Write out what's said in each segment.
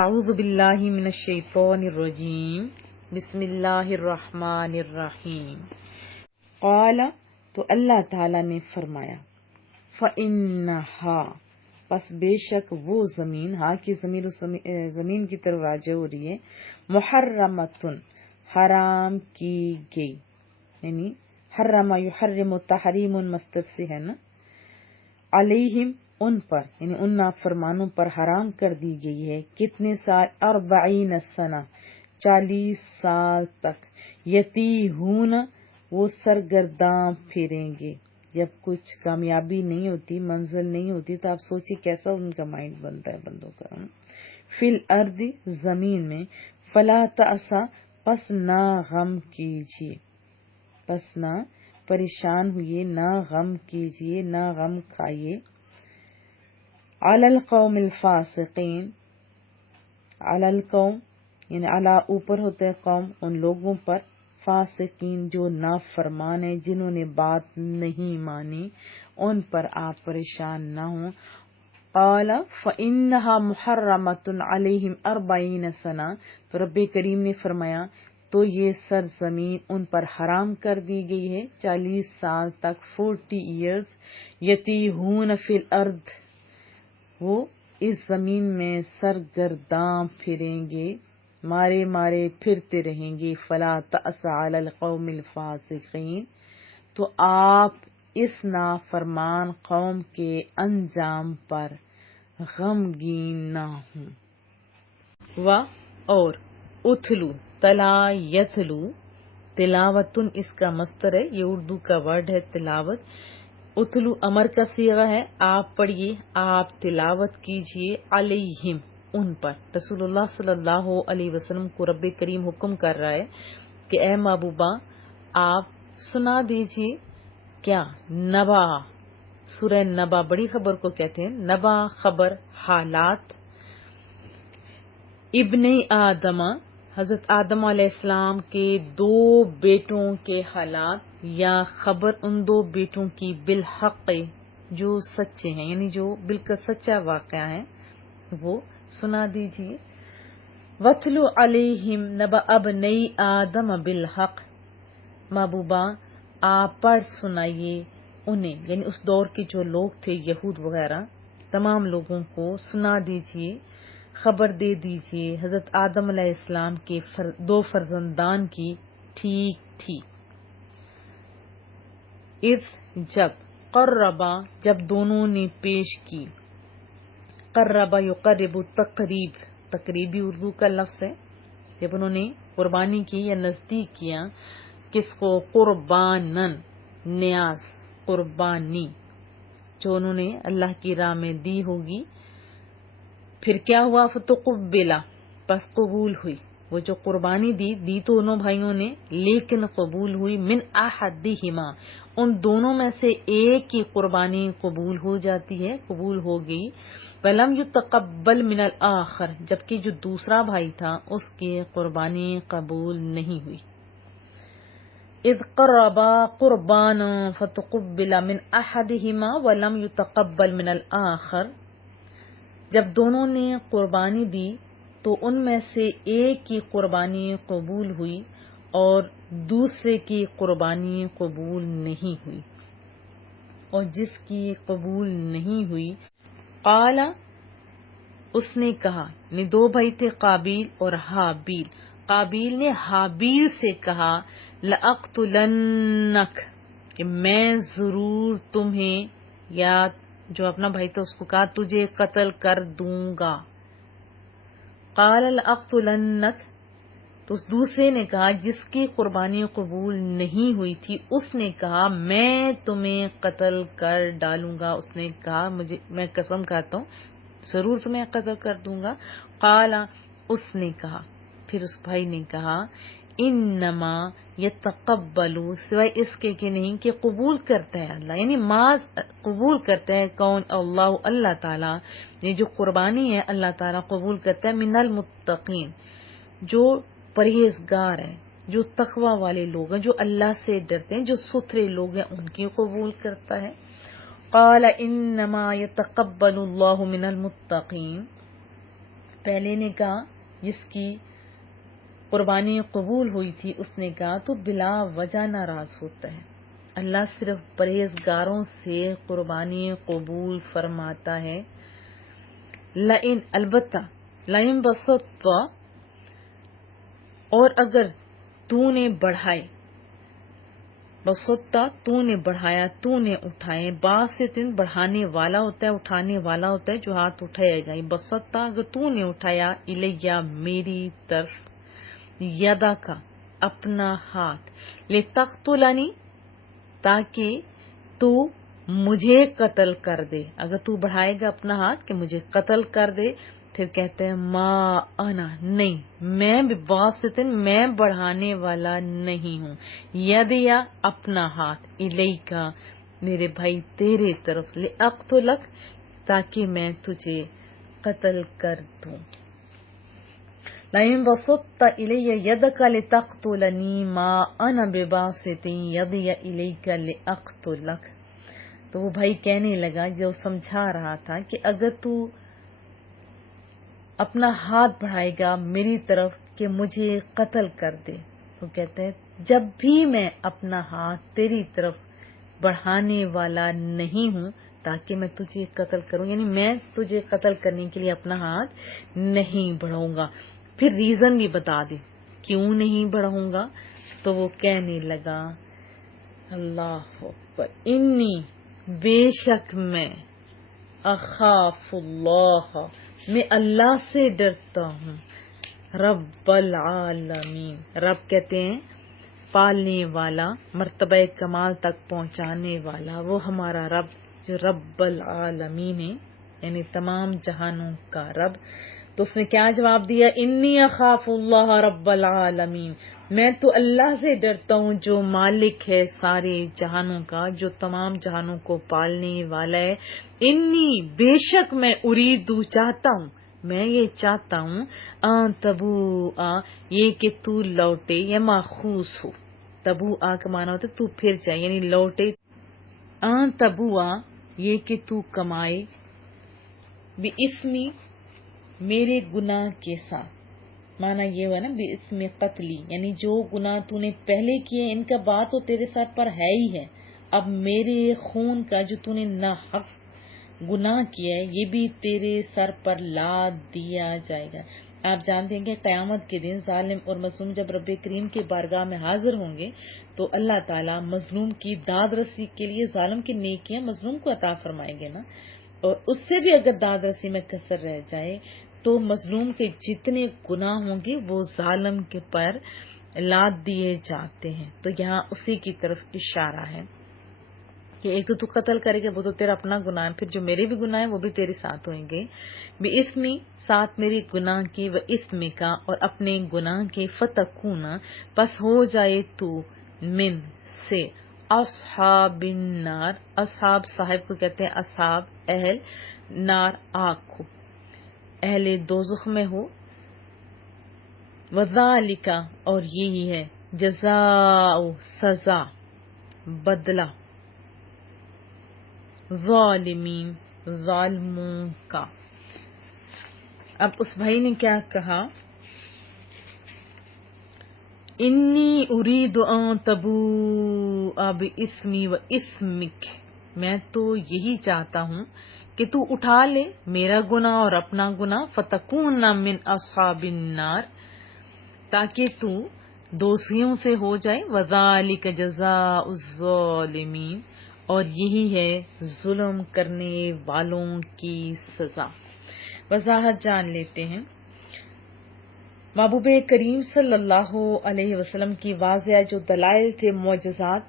اعوذ باللہ من الشیطان الرجیم بسم اللہ الرحمن الرحیم قال تو اللہ تعالی نے فرمایا فَإِنَّهَا پس بے شک وہ زمین، ہاں کی زمین کی طرف راجع ہو رہی ہے، محرمتن حرام کی گئی، یعنی حرم یحرم تحریم مصدر سے ہے نا، علیہم ان پر یعنی ان نافرمانوں پر حرام کر دی گئی ہے، کتنے سال، 40 سنہ 40 سال تک، یتیہون وہ سرگرداں پھریں گے، جب کچھ کامیابی نہیں ہوتی، منزل نہیں ہوتی تو آپ سوچیے کیسا ان کا مائنڈ بنتا ہے بندوں کا، فی الارض زمین میں، فلا تأسا پس نہ غم کیجیے، پس نہ پریشان ہوئیے، نہ غم کیجیے، نہ غم کھائیے، علی القوم الفاسقین، علی القوم یعنی علی اوپر ہوتے ہیں قوم، ان لوگوں پر، فاسقین جو نافرمان ہیں، جنہوں نے بات نہیں مانی، ان پر آپ پریشان نہ ہوں۔ قال فإنها محرمۃ علیہم 40 سنہ، تو رب کریم نے فرمایا تو یہ سرزمین ان پر حرام کر دی گئی ہے 40 سال تک، 40 ایئرز، یتیہون فی الارض وہ اس زمین میں سرگرداں پھریں گے، مارے مارے پھرتے رہیں گے، فلا تأس علی القوم الفاسقین، تو آپ اس نافرمان قوم کے انجام پر غمگین نہ ہوں۔ اور اتلو تلا یتلو، تلاوتن اس کا مصدر ہے، یہ اردو کا ورڈ ہے تلاوت، اتلو امر کا صیغہ ہے، آپ پڑھیے، آپ تلاوت کیجیے، علیہم ان پر، رسول اللہ صلی اللہ علیہ وسلم کو رب کریم حکم کر رہا ہے کہ اے محبوبہ آپ سنا دیجیے، کیا نبا، سورہ نبا بڑی خبر کو کہتے ہیں، نبا خبر، حالات، ابن آدم حضرت آدم علیہ السلام کے 2 بیٹوں کے حالات، یا خبر ان 2 بیٹوں کی، بالحق جو سچے ہیں، یعنی جو بالکل سچا واقعہ ہے وہ سنا دیجیے۔ وَاتْلُ عَلَيْهِمْ نَبَأَ ابْنَيْ آدَمَ بِالْحَقِّ، محبوبہ آپ پڑھ سنائیے انہیں، یعنی اس دور کے جو لوگ تھے یہود وغیرہ، تمام لوگوں کو سنا دیجیے، خبر دے دیجیے حضرت آدم علیہ السلام کے 2 فرزندان کی ٹھیک تھی۔ اذ جب، قربا جب دونوں نے پیش کی، قربا یقرب تقریب، تقریبی اردو کا لفظ ہے، جب انہوں نے قربانی کی یا نزدیک کیا، کس کو، قربانن نیاز، قربانی جو انہوں نے اللہ کی راہ میں دی ہوگی، پھر کیا ہوا، فتقبلا پس قبول ہوئی، وہ جو قربانی دی تو انہوں بھائیوں نے، لیکن قبول ہوئی، من احدہما ان دونوں میں سے ایک کی قربانی قبول ہو جاتی ہے، قبول ہو گئی، ولم یتقبل من الآخر جبکہ جو دوسرا بھائی تھا اس کی قربانی قبول نہیں ہوئی۔ اذ قربا قربانا فتقبل من احدہما ولم یتقبل من الآخر، جب دونوں نے قربانی دی تو ان میں سے ایک کی قربانی قبول ہوئی اور دوسرے کی قربانی قبول نہیں ہوئی، اور جس کی قبول نہیں ہوئی، قال اس نے کہا، یعنی 2 بھائی تھے قابیل اور حابیل، قابیل نے حابیل سے کہا، لأقتلنک کہ میں ضرور تمہیں، یا جو اپنا بھائی تھا اس کو کہا تجھے قتل کر دوں گا، قال لأقتلنک تو اس دوسرے نے کہا جس کی قربانی قبول نہیں ہوئی تھی، اس نے کہا میں تمہیں قتل کر ڈالوں گا، اس نے کہا میں قسم کھاتا ہوں ضرور تمہیں قتل کر دوں گا، قال اس نے کہا، پھر اس بھائی نے کہا، انما یتقبل سوائے اس کے کہ نہیں کہ قبول کرتا ہے اللہ، یعنی ماذ قبول کرتا ہے کون، اللہ، اللہ تعالیٰ، یہ جو قربانی ہے اللہ تعالیٰ قبول کرتا ہے، من المتقین جو پرہیزگار ہیں، جو تقوی والے لوگ ہیں، جو اللہ سے ڈرتے ہیں، جو ستھرے لوگ ہیں، ان کی قبول کرتا ہے۔ قال انما یتقبل اللہ من المتقین، پہلے نے کہا جس کی قربانی قبول ہوئی تھی اس نے کہا تو بلا وجہ ناراض ہوتا ہے. اللہ صرف پرہیزگاروں سے قربانی قبول فرماتا ہے. لئن البتہ لئن بسطت اور اگر تو نے بڑھائے، بسطہ تو نے بڑھایا، تو نے اٹھائے، باسطن بڑھانے والا ہوتا ہے، اٹھانے والا ہوتا ہے جو ہاتھ اٹھائے گا. بسطہ اگر تو نے اٹھایا، الیہ میری طرف، یدا کا اپنا ہاتھ، لتقتلنی تاکہ تو مجھے قتل کر دے. اگر تو بڑھائے گا اپنا ہاتھ کہ مجھے قتل کر دے، پھر کہتے ہیں ما انا نہیں، میں بباسطن میں بڑھانے والا نہیں ہوں، یدیا اپنا ہاتھ، الیکا میرے بھائی تیرے طرف، لاقتلک تاکہ میں تجھے قتل کر دوں. لئن بسطت الی یدک لتقتلنی ما انا بباسط یدی الیک لاقتلک. تو وہ بھائی کہنے لگا، جو سمجھا رہا تھا کہ اگر تو اپنا ہاتھ بڑھائے گا میری طرف کہ مجھے قتل کر دے، تو کہتے ہیں جب بھی میں اپنا ہاتھ تیری طرف بڑھانے والا نہیں ہوں تاکہ میں تجھے قتل کروں، یعنی میں تجھے قتل کرنے کے لیے اپنا ہاتھ نہیں بڑھاؤں گا. پھر ریزن بھی بتا دے کیوں نہیں بڑھاؤں گا. تو وہ کہنے لگا اللہ اکبر، انی بے شک میں، اخاف اللہ میں اللہ سے ڈرتا ہوں، رب العالمین، رب کہتے ہیں پالنے والا، مرتبہ کمال تک پہنچانے والا، وہ ہمارا رب جو رب العالمین ہے، یعنی تمام جہانوں کا رب. تو اس نے کیا جواب دیا؟ انی اخاف اللہ رب العالمین، میں تو اللہ سے ڈرتا ہوں جو مالک ہے سارے جہانوں کا، جو تمام جہانوں کو پالنے والا ہے. انی بے شک میں اریدو چاہتا ہوں، میں یہ چاہتا ہوں، ان تبو یہ کہ تو لوٹے یا ماخوذ ہو. تبو کا معنی ہوتا ہے تو پھر جائے، یعنی لوٹے. ان تبو یہ کہ تو کمائے، بی اسمی میرے گناہ کے ساتھ. معنی یہ ہوا نا بی اسم قتلی، یعنی جو گناہ تو نے پہلے کیے ان کا بات تو تیرے سر پر ہے ہی ہے، اب میرے خون کا جو تو نے ناحق گناہ کیا ہے یہ بھی تیرے سر پر لاد دیا جائے گا. آپ جانتے ہیں کہ قیامت کے دن ظالم اور مظلوم جب رب کریم کے بارگاہ میں حاضر ہوں گے تو اللہ تعالیٰ مظلوم کی داد رسی کے لیے ظالم کی نیکیاں مظلوم کو عطا فرمائیں گے نا، اور اس سے بھی اگر داد رسی میں کسر رہ جائے تو مظلوم کے جتنے گناہ ہوں گے وہ ظالم کے پر لاد دیے جاتے ہیں. تو یہاں اسی کی طرف اشارہ ہے کہ ایک تو قتل کرے گا وہ تو تیرا اپنا گناہ ہے، پھر جو میرے بھی گناہ ہیں وہ بھی تیرے ساتھ ہوئیں گے. بے اسمی ساتھ میرے گناہ کے، و اسم کا اور اپنے گناہ کے، فتکون پس ہو جائے تو من سے، اصحاب النار، اصحاب صاحب کو کہتے ہیں، اصحاب اہل نار آگ کو، اہل دوزخ میں ہو. وذالک اور یہی ہے جزاء سزا، بدلہ، ظالمین ظالموں کا. اب اس بھائی نے کیا کہا؟ انی ارید ان تبوء باسمی و اسمک، میں تو یہی چاہتا ہوں کہ تو اٹھا لے میرا گناہ اور اپنا گناہ، فتکون من اصحاب النار تاکہ تو دوزخیوں سے ہو جائے. وذالک جزاء الظالمین اور یہی ہے ظلم کرنے والوں کی سزا. وضاحت جان لیتے ہیں. محبوب کریم صلی اللہ علیہ وسلم کی واضح جو دلائل تھے، معجزات،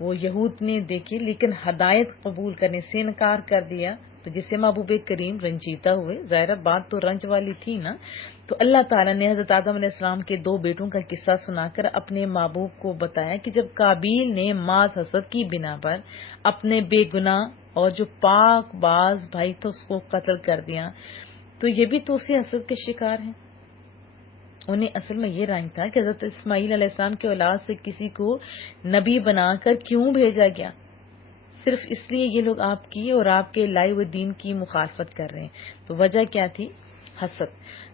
وہ یہود نے دیکھے لیکن ہدایت قبول کرنے سے انکار کر دیا. تو جسے محبوب کریم رنجیدہ ہوئے، ظاہر بات تو رنج والی تھی نا، تو اللہ تعالیٰ نے حضرت آدم علیہ السلام کے 2 بیٹوں کا قصہ سنا کر اپنے محبوب کو بتایا کہ جب قابیل نے ماذ حسد کی بنا پر اپنے بے گناہ اور جو پاک باز بھائی تھا اس کو قتل کر دیا، تو یہ بھی تو اسی حسد کے شکار ہیں. انہیں اصل میں یہ رائے تھا کہ حضرت اسماعیل علیہ السلام کے اولاد سے کسی کو نبی بنا کر کیوں بھیجا گیا؟ صرف اس لیے یہ لوگ آپ کی اور آپ کے لائے ہوئے دین کی مخالفت کر رہے ہیں. تو وجہ کیا تھی؟ حسد.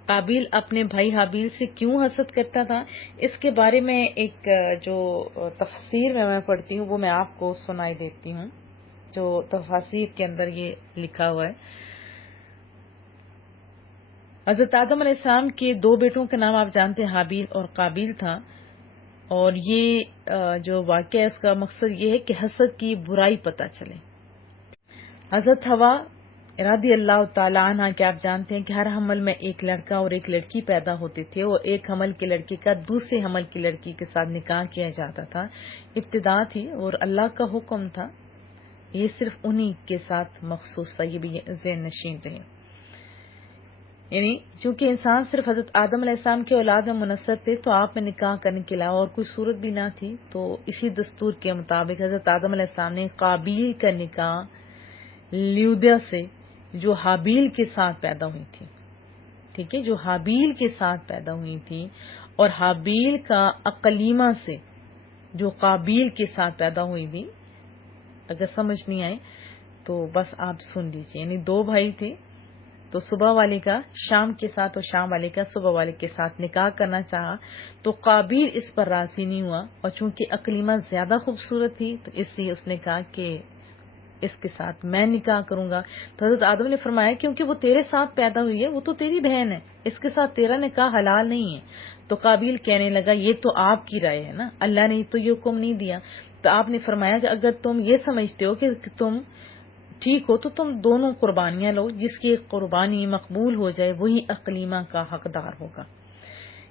قابیل اپنے بھائی حابیل سے کیوں حسد کرتا تھا، اس کے بارے میں ایک جو تفسیر میں پڑھتی ہوں وہ میں آپ کو سنائی دیتی ہوں، جو تفاسیر کے اندر یہ لکھا ہوا ہے. حضرت آدم علیہ السلام کے 2 بیٹوں کا نام آپ جانتے ہیں، حابیل اور قابیل تھا. اور یہ جو واقعہ ہے اس کا مقصد یہ ہے کہ حسد کی برائی پتہ چلے. حضرت حوا رضی اللہ تعالی عنہ کہ آپ جانتے ہیں کہ ہر حمل میں ایک لڑکا اور ایک لڑکی پیدا ہوتے تھے، اور ایک حمل کے لڑکے کا دوسرے حمل کی لڑکی کے ساتھ نکاح کیا جاتا تھا. ابتدا تھی اور اللہ کا حکم تھا، یہ صرف انہی کے ساتھ مخصوص تھا. یہ بھی ذہن نشین رہے. یعنی چونکہ انسان صرف حضرت آدم علیہ السلام کے اولاد میں منحصر تھے تو آپ میں نکاح کرنے کے علاوہ اور کوئی صورت بھی نہ تھی. تو اسی دستور کے مطابق حضرت آدم علیہ السلام نے قابیل کا نکاح لیودیا سے جو حابیل کے ساتھ پیدا ہوئی تھی، ٹھیک ہے، جو حابیل کے ساتھ پیدا ہوئی تھی، اور حابیل کا اقلیمہ سے جو قابیل کے ساتھ پیدا ہوئی تھی. اگر سمجھ نہیں آئے تو بس آپ سن لیجیے. یعنی 2 بھائی تھے، تو صبح والے کا شام کے ساتھ اور شام والے کا صبح والے کے ساتھ نکاح کرنا چاہا، تو قابیل اس پر راضی نہیں ہوا، اور چونکہ اقلیمہ زیادہ خوبصورت تھی تو اس لیے اس نے کہا کہ اس کے ساتھ میں نکاح کروں گا. تو حضرت آدم نے فرمایا کیونکہ وہ تیرے ساتھ پیدا ہوئی ہے، وہ تو تیری بہن ہے، اس کے ساتھ تیرا نکاح حلال نہیں ہے. تو قابیل کہنے لگا یہ تو آپ کی رائے ہے نا، اللہ نے تو یہ حکم نہیں دیا. تو آپ نے فرمایا کہ اگر تم یہ سمجھتے ہو کہ تم ٹھیک ہو تو تم دونوں قربانیاں لو، جس کی ایک قربانی مقبول ہو جائے وہی اقلیمہ کا حقدار ہوگا.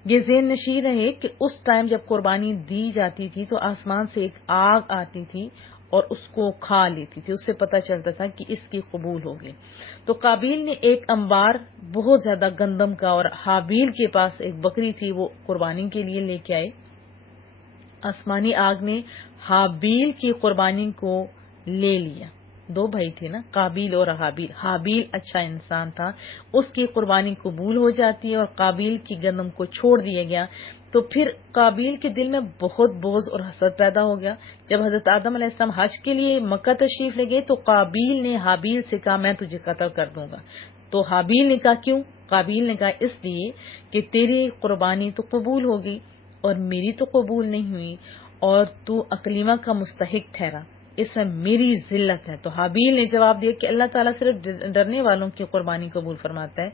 یہ ذہن نشین رہے کہ اس ٹائم جب قربانی دی جاتی تھی تو آسمان سے ایک آگ آتی تھی اور اس کو کھا لیتی تھی، اس سے پتہ چلتا تھا کہ اس کی قبول ہوگی. تو قابیل نے ایک انبار بہت زیادہ گندم کا، اور حابیل کے پاس ایک بکری تھی، وہ قربانی کے لیے لے کے آئے. آسمانی آگ نے حابیل کی قربانی کو لے لیا. 2 بھائی تھے نا، قابیل اور حابیل. حابیل اچھا انسان تھا، اس کی قربانی قبول ہو جاتی ہے، اور قابیل کی گندم کو چھوڑ دیا گیا. تو پھر قابیل کے دل میں بہت بغض اور حسد پیدا ہو گیا. جب حضرت آدم علیہ السلام حج کے لیے مکہ تشریف لے گئے تو قابیل نے حابیل سے کہا میں تجھے قتل کر دوں گا. تو حابیل نے کہا کیوں؟ قابیل نے کہا اس لیے کہ تیری قربانی تو قبول ہوگی اور میری تو قبول نہیں ہوئی، اور تو اقلیمہ کا مستحق ٹھہرا، اس میں میری ذلت ہے. تو حابیل نے جواب دیا کہ اللہ تعالیٰ صرف ڈرنے والوں کی قربانی قبول فرماتا ہے.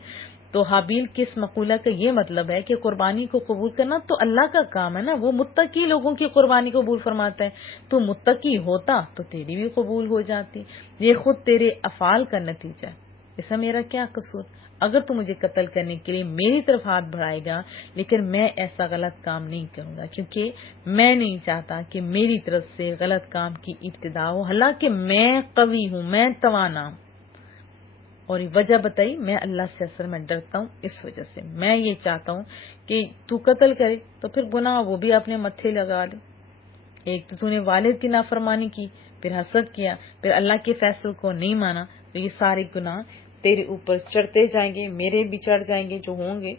تو حابیل کے اس مقولہ کا یہ مطلب ہے کہ قربانی کو قبول کرنا تو اللہ کا کام ہے نا، وہ متقی لوگوں کی قربانی قبول فرماتا ہے. تو متقی ہوتا تو تیری بھی قبول ہو جاتی. یہ خود تیرے افعال کا نتیجہ ہے، اس میں میرا کیا قصور؟ اگر تو مجھے قتل کرنے کے لیے میری طرف ہاتھ بڑھائے گا، لیکن میں ایسا غلط کام نہیں کروں گا، کیونکہ میں نہیں چاہتا کہ میری طرف سے غلط کام کی ابتدا ہو. حالانکہ میں قوی ہوں، میں توانا ہوں، اور یہ وجہ بتائی، میں اللہ سے اصل میں ڈرتا ہوں. اس وجہ سے میں یہ چاہتا ہوں کہ تو قتل کرے تو پھر گناہ وہ بھی اپنے متھے لگا لے. ایک تو نے والد کی نافرمانی کی، پھر حسد کیا، پھر اللہ کے فیصلے کو نہیں مانا، تو یہ سارے گناہ تیرے اوپر چڑھتے جائیں گے، میرے بھی چڑھ جائیں گے جو ہوں گے،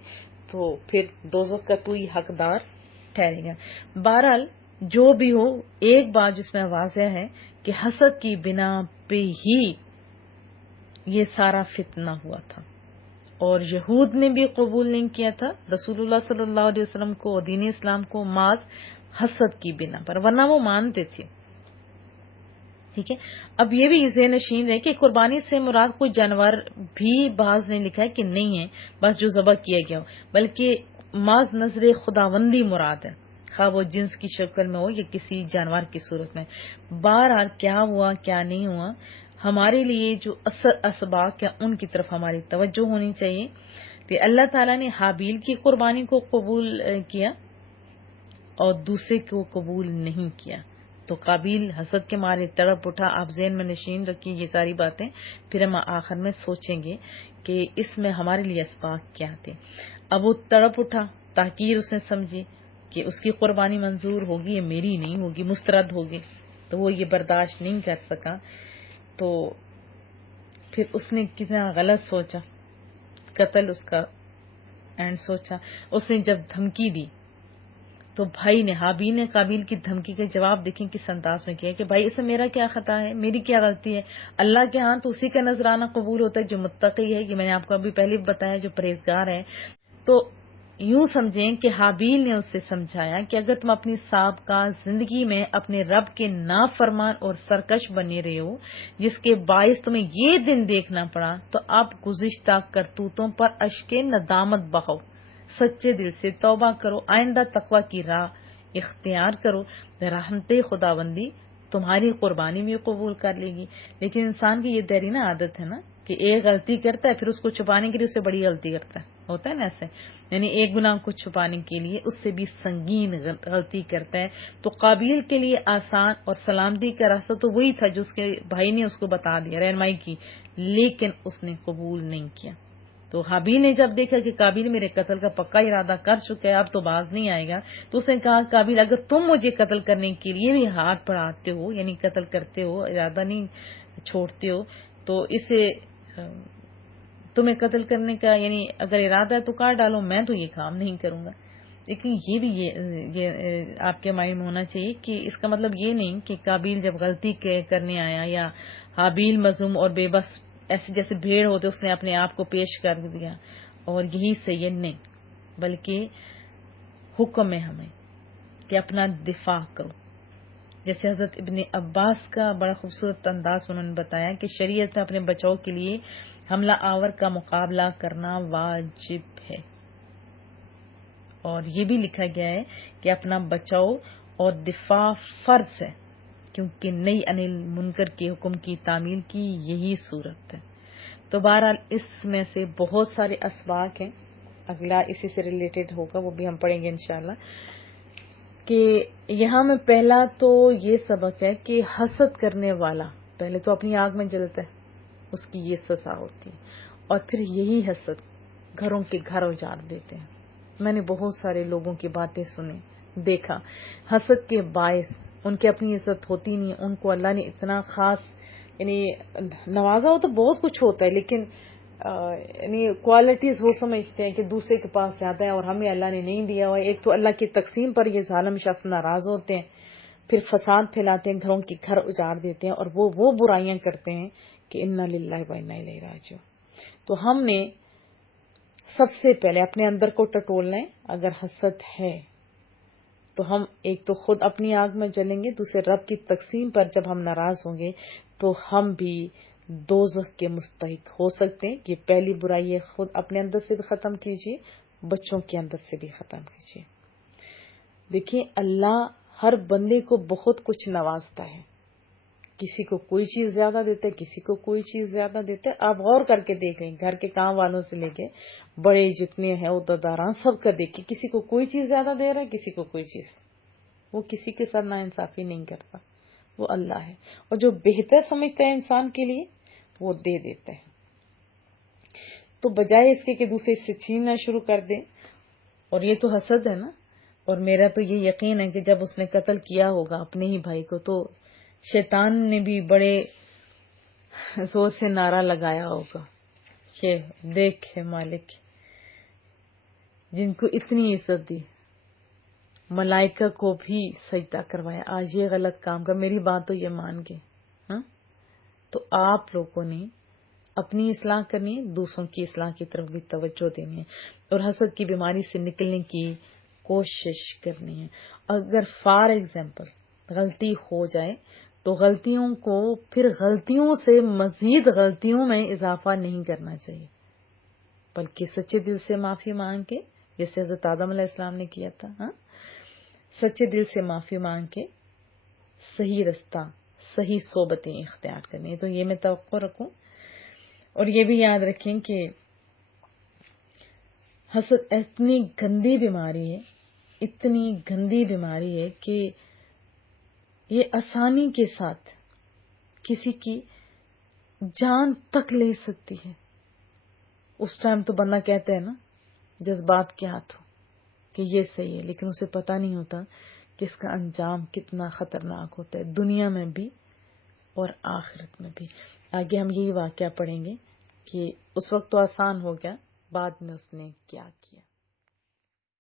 تو پھر دوزخ کا تو ہی حقدار ٹھہرے گا. بہرحال جو بھی ہو، ایک بات جس میں واضح ہے کہ حسد کی بنا پہ ہی یہ سارا فتنہ ہوا تھا، اور یہود نے بھی قبول نہیں کیا تھا رسول اللہ صلی اللہ علیہ وسلم کو اور دین اسلام کو محض حسد کی بنا پر، ورنہ وہ مانتے تھے. ٹھیک ہے. اب یہ بھی ذہن نشین ہے کہ قربانی سے مراد کوئی جانور بھی بعض نے لکھا ہے کہ نہیں ہے بس جو ذبح کیا گیا ہو، بلکہ محض نظر خداوندی مراد ہے، خواہ وہ جنس کی شکل میں ہو یا کسی جانور کی صورت میں. بہرحال کیا ہوا کیا نہیں ہوا، ہمارے لیے جو اثر اسباب کیا ان کی طرف ہماری توجہ ہونی چاہیے. کہ اللہ تعالیٰ نے حابیل کی قربانی کو قبول کیا اور دوسرے کو قبول نہیں کیا. تو قابیل حسد کے مارے تڑپ اٹھا. آپ ذہن میں نشین رکھیے یہ ساری باتیں، پھر ہم آخر میں سوچیں گے کہ اس میں ہمارے لیے اسباب کیا تھے. اب وہ تڑپ اٹھا، تحقیر اس نے سمجھی کہ اس کی قربانی منظور ہوگی، یہ میری نہیں ہوگی، مسترد ہوگی. تو وہ یہ برداشت نہیں کر سکا. تو پھر اس نے کتنا غلط سوچا، قتل اس کا اینڈ سوچا. اس نے جب دھمکی دی تو بھائی نے حابیل نے قابیل کی دھمکی کا جواب دیکھیں کس انداز میں کیا کہ بھائی اس میں میرا کیا خطا ہے، میری کیا غلطی ہے، اللہ کے ہاں تو اسی کا نذرانہ قبول ہوتا ہے جو متقی ہے، یہ میں نے آپ کو ابھی پہلے بھی بتایا، جو پرہیزگار ہے۔ تو یوں سمجھیں کہ حابیل نے اس سے سمجھایا کہ اگر تم اپنی سابقہ زندگی میں اپنے رب کے نافرمان اور سرکش بنے رہے ہو جس کے باعث تمہیں یہ دن دیکھنا پڑا، تو اب گزشتہ کرتوتوں پر اشک ندامت بہو، سچے دل سے توبہ کرو، آئندہ تقوی کی راہ اختیار کرو، رحمت خداوندی تمہاری قربانی بھی قبول کر لے گی۔ لیکن انسان کی یہ دیرینہ عادت ہے نا کہ ایک غلطی کرتا ہے پھر اس کو چھپانے کے لیے اس سے بڑی غلطی کرتا ہے، ہوتا ہے نا ایسے، یعنی ایک گناہ کو چھپانے کے لیے اس سے بھی سنگین غلطی کرتا ہے۔ تو قابیل کے لیے آسان اور سلامتی کا راستہ تو وہی تھا جو اس کے بھائی نے اس کو بتا دیا، رہنمائی کی، لیکن اس نے قبول نہیں کیا۔ تو حابیل نے جب دیکھا کہ قابیل میرے قتل کا پکا ارادہ کر چکا ہے، اب تو باز نہیں آئے گا، تو اس نے کہا قابیل اگر تم مجھے قتل کرنے کے لیے بھی ہاتھ بڑھاتے ہو، یعنی قتل کرتے ہو، ارادہ نہیں چھوڑتے ہو، تو اسے تمہیں قتل کرنے کا یعنی اگر ارادہ ہے تو کاٹ ڈالو، میں تو یہ کام نہیں کروں گا۔ لیکن یہ بھی یہ آپ کے مائنڈ میں ہونا چاہیے کہ اس کا مطلب یہ نہیں کہ قابیل جب غلطی کرنے آیا یا حابیل مظلوم اور بے بس ایسے جیسے بھیڑ ہوتے اس نے اپنے آپ کو پیش کر دیا اور یہی صحیح ہے، نہیں، بلکہ حکم ہے ہمیں کہ اپنا دفاع کرو۔ جیسے حضرت ابن عباس کا بڑا خوبصورت انداز انہوں نے بتایا کہ شریعت میں اپنے بچاؤ کے لیے حملہ آور کا مقابلہ کرنا واجب ہے، اور یہ بھی لکھا گیا ہے کہ اپنا بچاؤ اور دفاع فرض ہے، کیونکہ نئی انل منکر کے حکم کی تعمیل کی یہی صورت ہے۔ تو بہرحال اس میں سے بہت سارے اسباق ہیں، اگلا اسی سے ریلیٹڈ ہوگا، وہ بھی ہم پڑھیں گے انشاءاللہ۔ کہ یہاں میں پہلا تو یہ سبق ہے کہ حسد کرنے والا پہلے تو اپنی آگ میں جلتا ہے، اس کی یہ سزا ہوتی ہے، اور پھر یہی حسد گھروں کے گھر اجاڑ دیتے ہیں۔ میں نے بہت سارے لوگوں کی باتیں سنی، دیکھا، حسد کے باعث ان کی اپنی عزت ہوتی نہیں، ان کو اللہ نے اتنا خاص یعنی نوازا ہو تو بہت کچھ ہوتا ہے، لیکن یعنی کوالٹیز وہ سمجھتے ہیں کہ دوسرے کے پاس زیادہ ہے اور ہمیں اللہ نے نہیں دیا ہوا۔ ایک تو اللہ کی تقسیم پر یہ ظالم شخص ناراض ہوتے ہیں، پھر فساد پھیلاتے ہیں، گھروں کے گھر اجاڑ دیتے ہیں، اور وہ برائیاں کرتے ہیں کہ انا للہ و انا الیہ راجعون۔ تو ہم نے سب سے پہلے اپنے اندر کو ٹٹولنا ہے۔ اگر حسد ہے تو ہم ایک تو خود اپنی آگ میں جلیں گے، دوسرے رب کی تقسیم پر جب ہم ناراض ہوں گے تو ہم بھی دوزخ کے مستحق ہو سکتے ہیں۔ یہ پہلی برائی ہے، خود اپنے اندر سے بھی ختم کیجیے، بچوں کے اندر سے بھی ختم کیجیے۔ دیکھیں اللہ ہر بندے کو بہت کچھ نوازتا ہے، کسی کو کوئی چیز زیادہ دیتا ہے، کسی کو کوئی چیز زیادہ دیتا ہے۔ آپ غور کر کے دیکھ لیں، گھر کے کام والوں سے لے کے بڑے جتنے ہیں عہدیداران سب کا دیکھیں، کسی کو کوئی چیز زیادہ دے رہا ہے، کسی کو کوئی چیز۔ وہ کسی کے ساتھ ناانصافی نہیں کرتا، وہ اللہ ہے، اور جو بہتر سمجھتا ہے انسان کے لیے وہ دے دیتا ہے۔ تو بجائے اس کے کہ دوسرے اس سے چھیننا شروع کر دیں، اور یہ تو حسد ہے نا، اور میرا تو یہ یقین ہے کہ جب اس نے قتل کیا ہوگا اپنے ہی بھائی کو تو شیطان نے بھی بڑے زور سے نعرہ لگایا ہوگا کہ دیکھ ہے مالک جن کو اتنی عزت دی، ملائکہ کو بھی سجدہ کروایا، آج یہ غلط کام کر، میری بات تو یہ مان گے۔ ہاں تو آپ لوگوں نے اپنی اصلاح کرنی ہے، دوسروں کی اصلاح کی طرف بھی توجہ دینی ہے، اور حسد کی بیماری سے نکلنے کی کوشش کرنی ہے۔ اگر فار ایگزامپل غلطی ہو جائے تو غلطیوں کو پھر غلطیوں سے مزید غلطیوں میں اضافہ نہیں کرنا چاہیے، بلکہ سچے دل سے معافی مانگ کے، جیسے حضرت آدم علیہ السلام نے کیا تھا، ہاں سچے دل سے معافی مانگ کے صحیح رستہ، صحیح صحبتیں اختیار کرنی ہے۔ تو یہ میں توقع رکھوں، اور یہ بھی یاد رکھیں کہ حسد اتنی گندی بیماری ہے، اتنی گندی بیماری ہے کہ یہ آسانی کے ساتھ کسی کی جان تک لے سکتی ہے۔ اس ٹائم تو بندہ کہتا ہے نا جذبات کے ہاتھوں کہ یہ صحیح ہے، لیکن اسے پتہ نہیں ہوتا کہ اس کا انجام کتنا خطرناک ہوتا ہے، دنیا میں بھی اور آخرت میں بھی۔ آگے ہم یہی واقعہ پڑھیں گے کہ اس وقت تو آسان ہو گیا، بعد میں اس نے کیا کیا۔